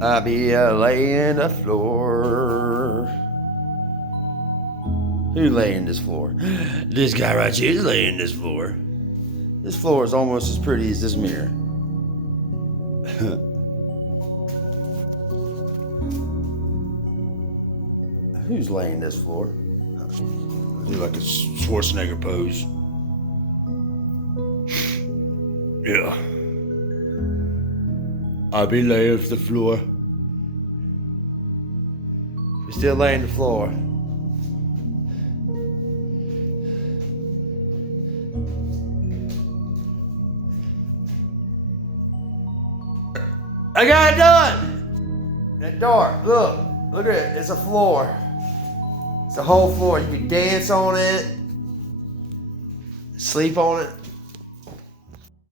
I be laying the floor. Who laying this floor? This guy right here is laying this floor. This floor is almost as pretty as this mirror. Who's laying this floor? Do like a Schwarzenegger pose. Yeah. I be laying the floor. We're still laying the floor. I got it done! That door, look at it, it's a floor. It's a whole floor. You can dance on it, sleep on it.